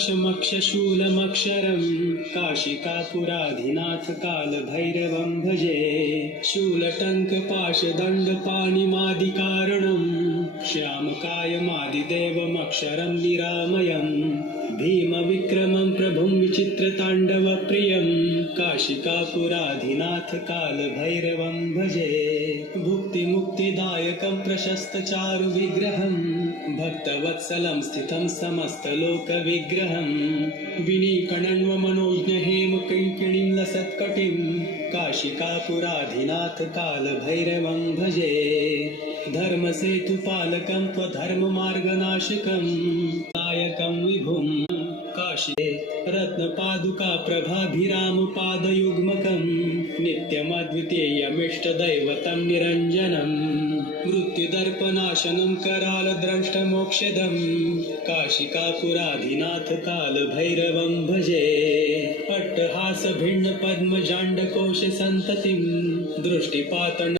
शूलमक्षरं काशिकापुराधिनाथ कालभैरवं भजे। शूलटङ्कपाशदण्डपाणिमादिकारणं श्यामकायमादिदेवमक्षरं निरामयं। भीमविक्रमं प्रभुं विचित्रताण्डवप्रियं काशिकापुराधिनाथ कालभैरवं भजे। भुक्तिमुक्तिदायकं प्रशस्तचारुविग्रहं भक्तवत्सलं स्थितं समस्तलोकविग्रहं। विनीकणन्वमनोज्ञ हेमकिङ्किणीं लसत्कटिं काशिकापुराधिनाथ कालभैरवं भजे। धर्मसेतुपालकं त्वधर्ममार्गनाशकं नायकं विभुं काशी। रत्नपादुका प्रभाभिरामपादयुग्मकं नित्यमद्वितीयमिष्टदैवतं निरञ्जनं। मृत्युदर्पनाशनं करालद्रष्टमोक्षदं काशिकापुराधिनाथ कालभैरवं भजे। अट्टहासभिन्नपद्मजाण्डकोशसन्ततिं दृष्टिपातन